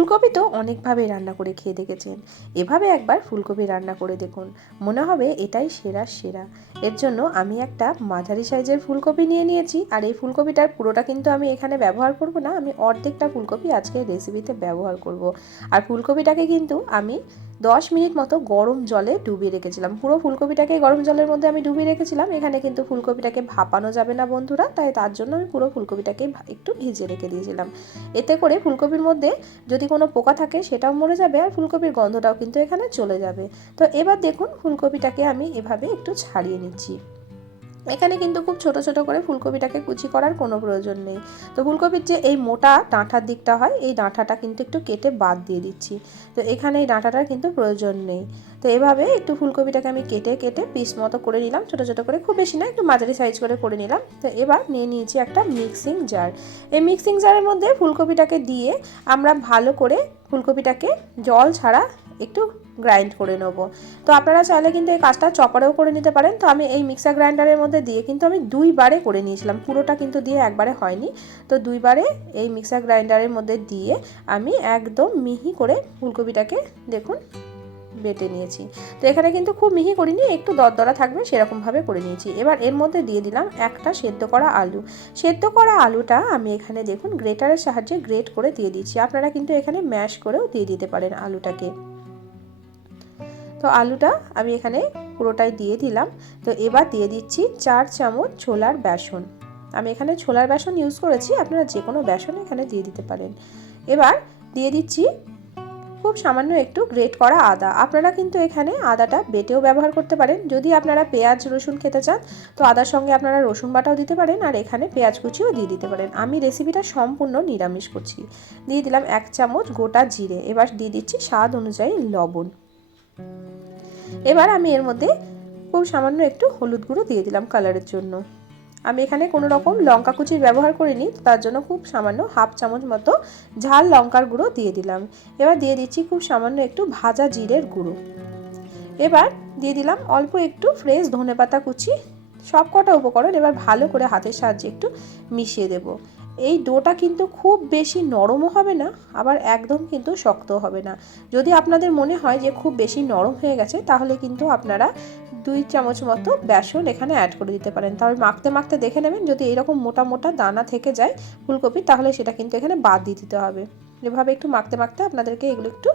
ফুলকপি তো অনেকভাবে রান্না করে খেয়ে দেখেছেন, এভাবে একবার ফুলকপি রান্না করে দেখুন, মনে হবে এটাই সেরা সেরা। এর জন্য আমি একটা মাঝারি সাইজের ফুলকপি নিয়ে নিয়েছি, আর এই ফুলকপিটার পুরোটা কিন্তু আমি এখানে ব্যবহার করব না, আমি অর্ধেকটা ফুলকপি আজকে রেসিপিতে ব্যবহার করব। আর ফুলকপিটাকে কিন্তু আমি 10 মিনিট মতো গরম জলে ডুবিয়ে রেখেছিলাম। পুরো ফুলকপিটাকে গরম জলের মধ্যে আমি ডুবিয়ে রেখেছিলাম। এখানে কিন্তু ফুলকপিটাকে ভাপানো যাবে না বন্ধুরা, তাই তার জন্য আমি পুরো ফুলকপিটাকে একটু ভিজিয়ে রেখে দিয়েছিলাম। এতে করে ফুলকপির মধ্যে যদি কোনো পোকা থাকে সেটাও মরে যাবে, আর ফুলকপির গন্ধটাও কিন্তু এখানে চলে যাবে। তো এবার দেখুন ফুলকপিটাকে আমি এভাবে একটু ছাড়িয়ে নিচ্ছি। এখানে কিন্তু খুব ছোট ছোট করে ফুলকপিটাকে কুচি করার কোনো প্রয়োজন নেই। তো ফুলকপির যে এই মোটা ডাঁটার দিকটা হয়, এই ডাঁটাটা কিন্তু একটু কেটে বাদ দিয়ে দিচ্ছি। তো এখানে এই ডাঁটাটার কিন্তু প্রয়োজন নেই। তো এভাবে একটু ফুলকপিটাকে আমি কেটে কেটে পিস মতো করে নিলাম, ছোট ছোট করে, খুব বেশি না, একটু মাঝারি সাইজ করে নিলাম। তো এবার নিয়ে নিয়েছি একটা মিক্সিং জার। এই মিক্সিং জারের মধ্যে ফুলকপিটাকে দিয়ে আমরা ভালো করে ফুলকপিটাকে জল ছাড়া একটু গ্রাইন্ড করে নেব। তো আপনারা চাইলে কিন্তু এই কাজটা চপারেও করে নিতে পারেন। তো আমি এই মিক্সার গ্রাইন্ডারের মধ্যে দিয়ে কিন্তু আমি 2 বারে করে নিয়েছিলাম, পুরোটা কিন্তু দিয়ে একবারে হয়নি। তো 2 বারে এই মিক্সার গ্রাইন্ডারের মধ্যে দিয়ে আমি একদম মিহি করে ফুলকপিটাকে দেখুন বেটে নিয়েছি। তো এখানে কিন্তু খুব মিহি করিনি, একটু দরদরা থাকবে সেরকমভাবে করে নিয়েছি। এবার এর মধ্যে দিয়ে দিলাম একটা সেদ্ধ করা আলু। সেদ্ধ করা আলুটা আমি এখানে দেখুন গ্রেটারের সাহায্যে গ্রেট করে দিয়ে দিচ্ছি। আপনারা কিন্তু এখানে ম্যাশ করেও দিয়ে দিতে পারেন আলুটাকে। তো আলুটা আমি এখানে পুরোটাই দিয়ে দিলাম। তো এবার দিয়ে দিচ্ছি 4 চামচ ছোলার বেসন। আমি এখানে ছোলার বেসন ইউজ করেছি, আপনারা যে কোনো বেসন এখানে দিয়ে দিতে পারেন। এবার দিয়ে দিচ্ছি খুব সামান্য একটু গ্রেট করা আদা। আপনারা কিন্তু এখানে আদাটা বেটেও ব্যবহার করতে পারেন। যদি আপনারা পেঁয়াজ রসুন খেতে চান তো আদার সঙ্গে আপনারা রসুন বাটাও দিতে পারেন, আর এখানে পেঁয়াজ কুচিও দিয়ে দিতে পারেন। আমি রেসিপিটা সম্পূর্ণ নিরামিষ করছি। দিয়ে দিলাম 1 চামচ গোটা জিরে। এবার দিয়ে দিচ্ছি স্বাদ অনুযায়ী লবণ। এবার আমি এর মধ্যে খুব সামান্য একটু হলুদ গুঁড়ো দিয়ে দিলাম কালারের জন্য। আমি এখানে কোনো রকম লঙ্কা কুচির ব্যবহার করিনি, তার জন্য খুব সামান্য 1/2 চামচ মতো ঝাল লঙ্কার গুঁড়ো দিয়ে দিলাম। এবার দিয়ে দিচ্ছি খুব সামান্য একটু ভাজা জিরের গুঁড়ো। এবার দিয়ে দিলাম অল্প একটু ফ্রেশ ধনেপাতা কুচি। সব কটা উপকরণ এবার ভালো করে হাতের সাহায্যে একটু মিশিয়ে দেব। এই ডোটা কিন্তু খুব বেশি নরমও হবে না, আবার একদম কিন্তু শক্তও হবে না। যদি আপনাদের মনে হয় যে খুব বেশি নরম হয়ে গেছে, তাহলে কিন্তু আপনারা 2 চামচ মতো বেসন এখানে অ্যাড করে দিতে পারেন। তাহলে মাখতে মাখতে দেখে নেবেন, যদি এরকম মোটা মোটা দানা থেকে যায় ফুলকপি, তাহলে সেটা কিন্তু এখানে বাদ দিয়ে দিতে হবে। এভাবে একটু মাখতে মাখতে আপনাদেরকে এগুলো একটু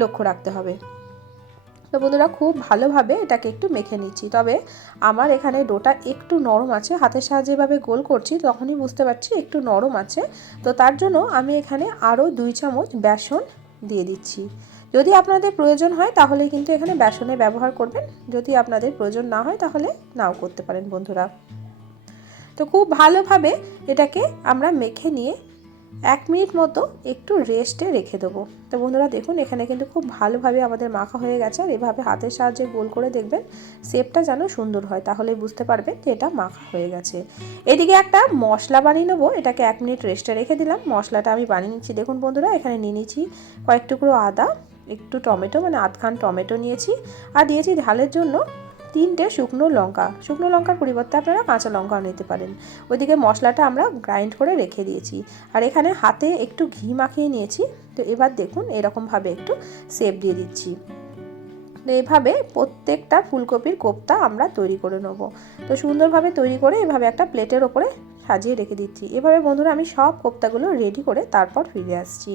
লক্ষ্য রাখতে হবে। তো বন্ধুরা খুব ভালোভাবে এটাকে একটু মেখে নিচ্ছি। তবে আমার এখানে ডোটা একটু নরম আছে, হাতের সাহায্যে এভাবে গোল করছি তখনই বুঝতে পারছি একটু নরম আছে। তো তার জন্য আমি এখানে আরও 2 চামচ বেসন দিয়ে দিচ্ছি। যদি আপনাদের প্রয়োজন হয় তাহলে কিন্তু এখানে বেসনের ব্যবহার করবেন, যদি আপনাদের প্রয়োজন না হয় তাহলে নাও করতে পারেন বন্ধুরা। তো খুব ভালোভাবে এটাকে আমরা মেখে নিয়ে 1 মিনিট মতো একটু রেস্টে রেখে দেবো। তো বন্ধুরা দেখুন এখানে কিন্তু খুব ভালোভাবে আমাদের মাখা হয়ে গেছে, আর এভাবে হাতের সাহায্যে গোল করে দেখবেন শেপটা যেন সুন্দর হয়, তাহলেই বুঝতে পারবেন যে এটা মাখা হয়ে গেছে। এদিকে একটা মশলা বানিয়ে নেবো, এটাকে 1 মিনিট রেস্টে রেখে দিলাম। মশলাটা আমি বানিয়ে নিচ্ছি। দেখুন বন্ধুরা এখানে নিয়ে নিয়েছি কয়েক টুকরো আদা, একটু টমেটো মানে আধখান টমেটো নিয়েছি, আর দিয়েছি ঝালের জন্য 3টে শুকনো লঙ্কা। শুকনো লঙ্কার পরিবর্তে আপনারা কাঁচা লঙ্কাও নিতে পারেন। ওইদিকে মশলাটা আমরা গ্রাইন্ড করে রেখে দিয়েছি, আর এখানে হাতে একটু ঘি মাখিয়ে নিয়েছি। তো এবার দেখুন এরকমভাবে একটু শেপ দিয়ে দিচ্ছি। তো এভাবে প্রত্যেকটা ফুলকপির কোপ্তা আমরা তৈরি করে নেব। তো সুন্দরভাবে তৈরি করে এভাবে একটা প্লেটের ওপরে সাজিয়ে রেখে দিচ্ছি। এভাবে বন্ধুরা আমি সব কোপ্তাগুলো রেডি করে তারপর ফিরে আসছি।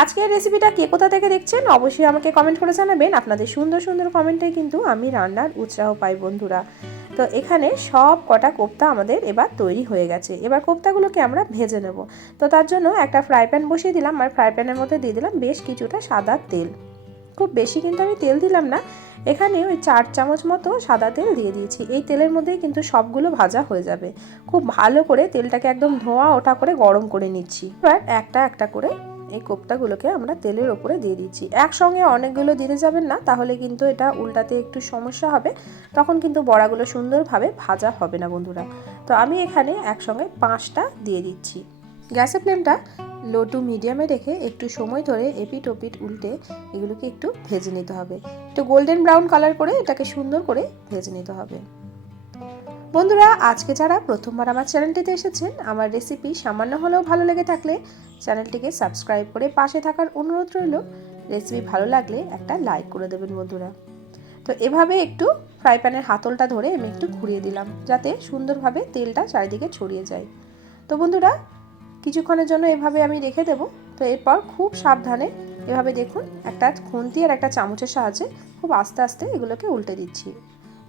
আজকের রেসিপিটা কে কোথা থেকে দেখছেন অবশ্যই আমাকে কমেন্ট করে জানাবেন। আপনাদের সুন্দর সুন্দর কমেন্টে কিন্তু আমি রান্নার উৎসাহ পাই বন্ধুরা। তো এখানে সব কটা কোপ্তা আমাদের এবার তৈরি হয়ে গেছে। এবার কোপ্তাগুলোকে আমরা ভেজে নেব। তো তার জন্য একটা ফ্রাই প্যান বসিয়ে দিলাম, আর ফ্রাই প্যানের মধ্যে দিয়ে দিলাম বেশ কিছুটা সাদা তেল। খুব বেশি কিন্তু আমি তেল দিলাম না, এখানে ওই 4 চামচ মতো সাদা তেল দিয়ে দিয়েছি। এই তেলের মধ্যেই কিন্তু সবগুলো ভাজা হয়ে যাবে। খুব ভালো করে তেলটাকে একদম ধোঁয়া ওঠা করে গরম করে নিচ্ছি। এবার একটা একটা করে এই কোপ্তাগুলোকে আমরা তেলের ওপরে দিয়ে দিচ্ছি। একসঙ্গে অনেকগুলো দিতে যাবেন না, তাহলে কিন্তু এটা উল্টাতে একটু সমস্যা হবে, তখন কিন্তু বড়াগুলো সুন্দরভাবে ভাজা হবে না বন্ধুরা। তো আমি এখানে একসঙ্গে 5টা দিয়ে দিচ্ছি। গ্যাসের ফ্লেমটা লো টু মিডিয়ামে রেখে একটু সময় ধরে এপিট ওপিট উল্টে এগুলোকে একটু ভেজে নিতে হবে। একটু গোল্ডেন ব্রাউন কালার করে এটাকে সুন্দর করে ভেজে নিতে হবে। বন্ধুরা, আজকে যারা প্রথমবার আমার চ্যানেলটিতে এসেছেন, আমার রেসিপি সামান্য হলেও ভালো লেগে থাকলে চ্যানেলটিকে সাবস্ক্রাইব করে পাশে থাকার অনুরোধ রইল। রেসিপি ভালো লাগলে একটা লাইক করে দেবেন বন্ধুরা। তো এভাবে একটু ফ্রাই প্যানের হাতলটা ধরে আমি একটু ঘুরিয়ে দিলাম, যাতে সুন্দরভাবে তেলটা চারিদিকে ছড়িয়ে যায়। তো বন্ধুরা, কিছুক্ষণের জন্য এভাবে আমি রেখে দেব। তো এরপর খুব সাবধানে এভাবে দেখুন, একটা খুন্তি আর একটা চামচের সাহায্যে খুব আস্তে আস্তে এগুলোকে উল্টে দিচ্ছি।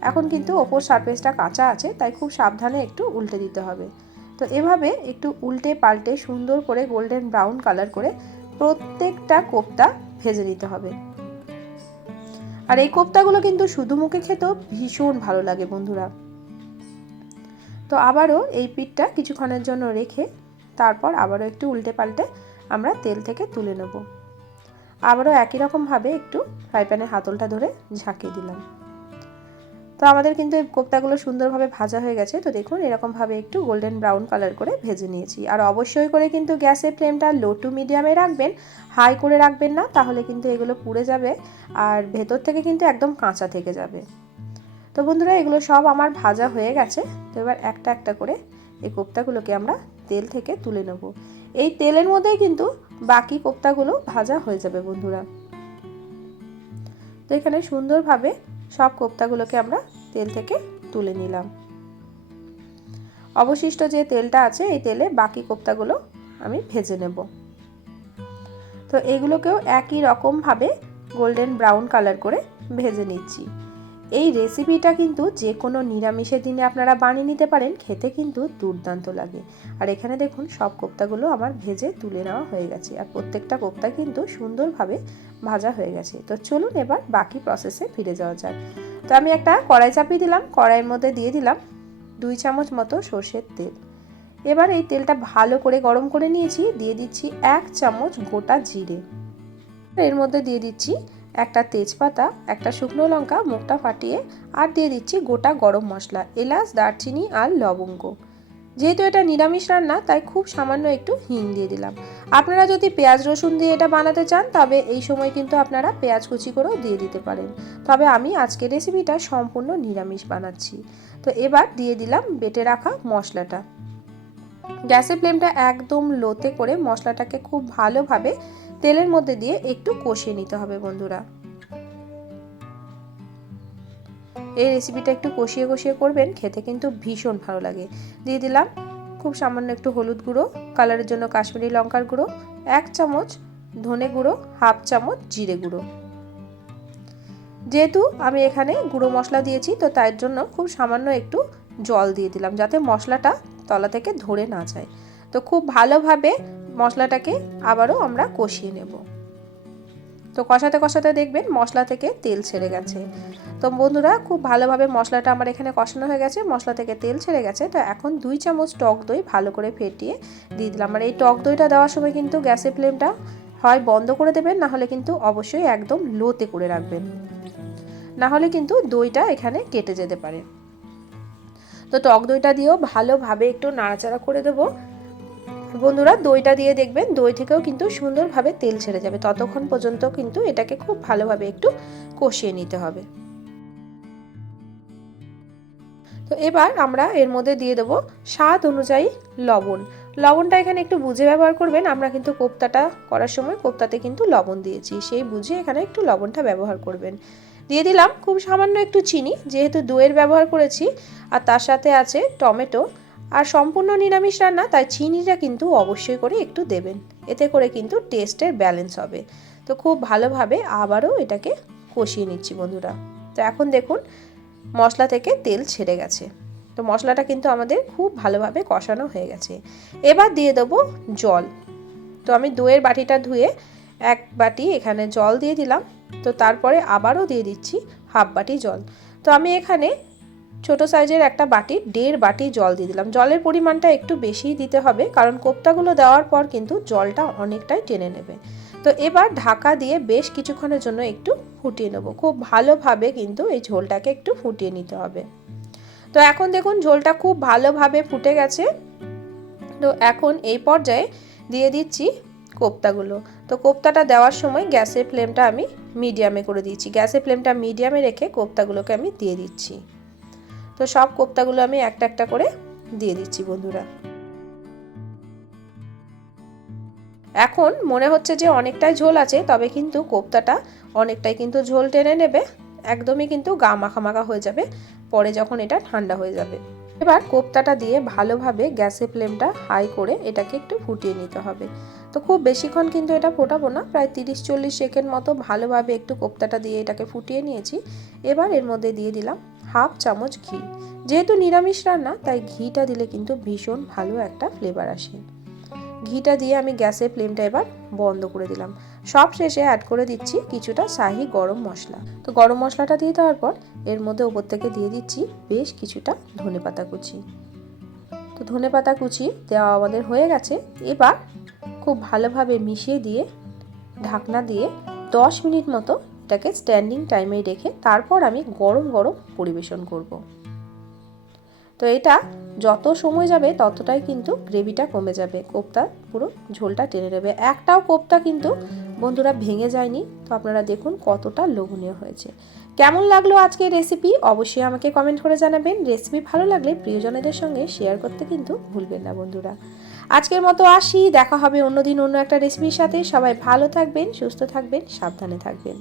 এখন কিন্তু ওপর সারফেসটা কাঁচা আছে, তাই খুব সাবধানে একটু উল্টে দিতে হবে। তো এভাবে একটু উল্টে পাল্টে সুন্দর করে গোল্ডেন ব্রাউন কালার করে প্রত্যেকটা কোপ্তা ভেজে নিতে হবে। আর এই কোপ্তাগুলো কিন্তু শুধু মুখে খেতেও ভীষণ ভালো লাগে বন্ধুরা। তো আবারও এই পিঠটা কিছুক্ষণের জন্য রেখে তারপর আবারও একটু উল্টে পাল্টে আমরা তেল থেকে তুলে নেব। আবারও একই রকমভাবে একটু ফ্রাই প্যানের হাতলটা ধরে ঝাঁকিয়ে দিলাম। তো আমাদের কিন্তু এই কোপ্তাগুলো সুন্দরভাবে ভাজা হয়ে গেছে। তো দেখুন, এরকমভাবে একটু গোল্ডেন ব্রাউন কালার করে ভেজে নিয়েছি। আর অবশ্যই করে কিন্তু গ্যাসের ফ্লেমটা লো টু মিডিয়ামে রাখবেন, হাই করে রাখবেন না, তাহলে কিন্তু এগুলো পুড়ে যাবে আর ভেতর থেকে কিন্তু একদম কাঁচা থেকে যাবে। তো বন্ধুরা, এগুলো সব আমার ভাজা হয়ে গেছে। তো এবার একটা একটা করে এই কোপ্তাগুলোকে আমরা তেল থেকে তুলে নেব। এই তেলের মধ্যেই কিন্তু বাকি কোপ্তাগুলো ভাজা হয়ে যাবে বন্ধুরা। তো এখানে সুন্দরভাবে সব কোপ্তাগুলোকে আমরা তেল থেকে তুলে নিলাম। অবশিষ্ট যে তেলটা আছে, এই তেলে বাকি কোপ্তাগুলো আমি ভেজে নেব। তো এগুলোকেও একই রকমভাবে গোল্ডেন ব্রাউন কালার করে ভেজে নিচ্ছি। এই রেসিপিটা কিন্তু যে কোনো নিরামিষের দিনে আপনারা বানিয়ে নিতে পারেন, খেতে কিন্তু দুর্দান্ত লাগে। আর এখানে দেখুন, সব কোপ্তাগুলো আমার ভেজে তুলে নেওয়া হয়ে গেছে আর প্রত্যেকটা কোপ্তা কিন্তু সুন্দরভাবে ভাজা হয়ে গেছে। তো চলুন এবার বাকি প্রসেসে ফিরে যাওয়া যাক। তো আমি একটা কড়াই চাপিয়ে দিলাম, কড়াইয়ের মধ্যে দিয়ে দিলাম 2 চামচ মতো সর্ষের তেল। এবার এই তেলটা ভালো করে গরম করে নিয়েছি, দিয়ে দিচ্ছি 1 চামচ গোটা জিরে। এর মধ্যে দিয়ে দিচ্ছি একটা তেজপাতা, একটা শুকনো লঙ্কা মুখটা ফাটিয়ে, আর দিয়ে দিচ্ছি গোটা গরম মশলা, এলাচ, দারচিনি আর লবঙ্গ। যেহেতু এটা নিরামিষ রান্না, তাই খুব সামান্য একটু হিং দিয়ে দিলাম। আপনারা যদি পেঁয়াজ রসুন দিয়ে এটা বানাতে চান, তবে এই সময় কিন্তু আপনারা পেঁয়াজ কুচি করেও দিয়ে দিতে পারেন। তবে আমি আজকের রেসিপিটা সম্পূর্ণ নিরামিষ বানাচ্ছি। তো এবার দিয়ে দিলাম বেটে রাখা মশলাটা। গ্যাসের ফ্লেমটা একদম লোতে করে মশলাটাকে খুব ভালোভাবে তেলের মধ্যে দিয়ে একটু কষিয়ে নিতে হবে বন্ধুরা। এই রেসিপিটা একটু কষিয়ে কষিয়ে করবেন, খেতে কিন্তু ভীষণ ভালো লাগে। দিয়ে দিলাম খুব সামান্য একটু হলুদ গুঁড়ো, কালারের জন্য কাশ্মীরি লঙ্কার গুঁড়ো, 1 চামচ ধনে গুঁড়ো, 1/2 চামচ জিরে গুঁড়ো। যেহেতু আমি এখানে গুঁড়ো মশলা দিয়েছি, তো তার জন্য খুব সামান্য একটু জল দিয়ে দিলাম, যাতে মশলাটা তলা থেকে ধরে না যায়। তো খুব ভালোভাবে মশলাটাকে আবারও আমরা কষিয়ে নেব। তো কষাতে কষাতে দেখবেন মশলা থেকে তেল ছেড়ে গেছে। তো বন্ধুরা, খুব ভালোভাবে মশলাটা আমার এখানে কষানো হয়ে গেছে, মশলা থেকে তেল ছেড়ে গেছে। তো এখন 2 চামচ টক দই ভালো করে ফেটিয়ে দিয়ে দিলাম। আর এই টক দইটা দেওয়ার সময় কিন্তু গ্যাসের ফ্লেমটা হয় বন্ধ করে দেবেন, না হলে কিন্তু অবশ্যই একদম লোতে করে রাখবেন, না হলে কিন্তু দইটা এখানে কেটে যেতে পারে। তো টক দইটা দিয়েও ভালোভাবে একটু নাড়াচাড়া করে দেবো বন্ধুরা। দইটা দিয়ে দেখবেন দই থেকেও কিন্তু সুন্দরভাবে তেল ছেড়ে যাবে। ততক্ষণ পর্যন্ত কিন্তু এটাকে খুব ভালোভাবে একটু কষিয়ে নিতে হবে। তো এবার আমরা এর মধ্যে দিয়ে দেবো স্বাদ অনুযায়ী লবণ। লবণটা এখানে একটু বুঝে ব্যবহার করবেন। আমরা কিন্তু কোপ্তাটা করার সময় কোপ্তাতে কিন্তু লবণ দিয়েছি, সেই বুঝে এখানে একটু লবণটা ব্যবহার করবেন। দিয়ে দিলাম খুব সামান্য একটু চিনি, যেহেতু দইয়ের ব্যবহার করেছি আর তার সাথে আছে টমেটো আর সম্পূর্ণ নিরামিষ রান্না, তাই চিনিটা কিন্তু অবশ্যই করে একটু দেবেন, এতে করে কিন্তু টেস্টের ব্যালেন্স হবে। তো খুব ভালোভাবে আবারও এটাকে কষিয়ে নিচ্ছি বন্ধুরা। তো এখন দেখুন মশলা থেকে তেল ছেড়ে গেছে। তো মশলাটা কিন্তু আমাদের খুব ভালোভাবে কষানো হয়ে গেছে। এবার দিয়ে দেবো জল। তো আমি দইয়ের বাটিটা ধুয়ে 1 বাটি এখানে জল দিয়ে দিলাম। তো তারপরে আবারও দিয়ে দিচ্ছি 1/2 বাটি জল। তো আমি এখানে ছোট সাইজের একটা বাটি 1.5 বাটি জল দিয়ে দিলাম। জলের পরিমাণটা একটু বেশিই দিতে হবে, কারণ কোপ্তাগুলো দেওয়ার পর কিন্তু জলটা অনেকটাই টেনে নেবে। তো এবার ঢাকা দিয়ে বেশ কিছুক্ষণের জন্য একটু ফুটিয়ে নেব। খুব ভালোভাবে কিন্তু এই ঝোলটাকে একটু ফুটিয়ে নিতে হবে। তো এখন দেখুন ঝোলটা খুব ভালোভাবে ফুটে গেছে। তো এখন এই পর্যায়ে দিয়ে দিচ্ছি কোপ্তাগুলো। তো কোপ্তাটা দেওয়ার সময় গ্যাসের ফ্লেমটা আমি মিডিয়ামে করে দিচ্ছি। গ্যাসের ফ্লেমটা মিডিয়ামে রেখে কোপ্তাগুলোকে আমি দিয়ে দিচ্ছি। তো সব কোপ্তাগুলো আমি একটা একটা করে দিয়ে দিচ্ছি বন্ধুরা। এখন মনে হচ্ছে যে অনেকটাই ঝোল আছে, তবে কিন্তু কোপ্তাটা অনেকটাই কিন্তু ঝোল টেনে নেবে, একদমই কিন্তু গা মাখা মাখা হয়ে যাবে পরে যখন এটা ঠান্ডা হয়ে যাবে। এবার কোপ্তাটা দিয়ে ভালোভাবে গ্যাসের ফ্লেমটা হাই করে এটাকে একটু ফুটিয়ে নিতে হবে। তো খুব বেশিক্ষণ কিন্তু এটা ফোটাবো না, প্রায় 30-40 সেকেন্ড মতো ভালোভাবে একটু কোপ্তাটা দিয়ে এটাকে ফুটিয়ে নিয়েছি। এবার এর মধ্যে দিয়ে দিলাম হাফ চামচ ঘি। যেহেতু নিরামিষ রান্না তাই ঘিটা দিলে কিন্তু ভীষণ ভালো একটা ফ্লেভার আসে। ঘিটা দিয়ে আমি গ্যাসের ফ্লেমটা এবার বন্ধ করে দিলাম। সব শেষে অ্যাড করে দিচ্ছি কিছুটা শাহি গরম মশলা। তো গরম মশলাটা দিয়ে দেওয়ার পর এর মধ্যে ওপর থেকে দিয়ে দিচ্ছি বেশ কিছুটা ধনেপাতা কুচি। তো ধনেপাতা কুচি দেওয়া আমাদের হয়ে গেছে। এবার খুব ভালোভাবে মিশিয়ে দিয়ে ঢাকনা দিয়ে 10 মিনিট মতো এটাকে স্ট্যান্ডিং টাইমে রেখে তারপর আমি গরম গরম পরিবেশন করব। তো এটা যত সময় যাবে ততটাই কিন্তু গ্রেভিটা কমে যাবে, কোপ্তা পুরো ঝোলটা টেনে নেবে। একটাও কোপ্তা কিন্তু বন্ধুরা ভেঙে যায়নি। তো আপনারা দেখুন কতটা লোভনীয় হয়েছে। কেমন লাগলো আজকের রেসিপি অবশ্যই আমাকে কমেন্ট করে জানাবেন। রেসিপি ভালো লাগলে প্রিয়জনদের সঙ্গে শেয়ার করতে কিন্তু ভুলবেন না বন্ধুরা। আজকের মতো আসি, দেখা হবে অন্যদিন অন্য একটা রেসিপির সাথে। সবাই ভালো থাকবেন, সুস্থ থাকবেন, সাবধানে থাকবেন।